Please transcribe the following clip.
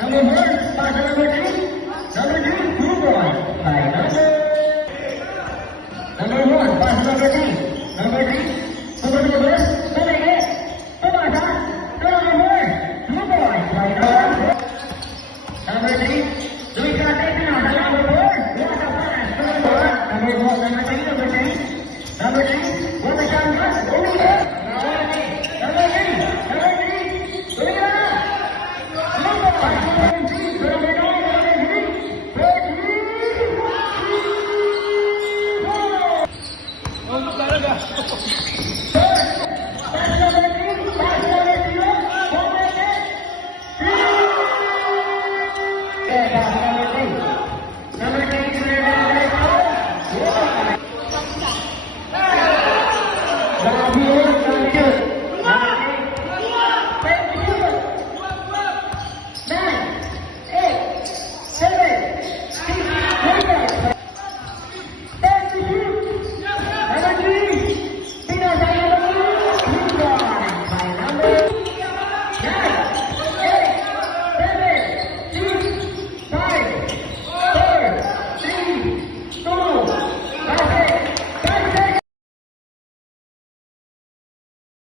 Number one, pass to number three. Number three, good boy. By number one, pass to number three. Number three, super numbers, tumigil. Tumasa. Number four, good boy. By number three, Luis Catena. Number four, what a pass. Number four, number three, number three. Number three, what a shot pass. Number three, number three, tumigil na. Number three,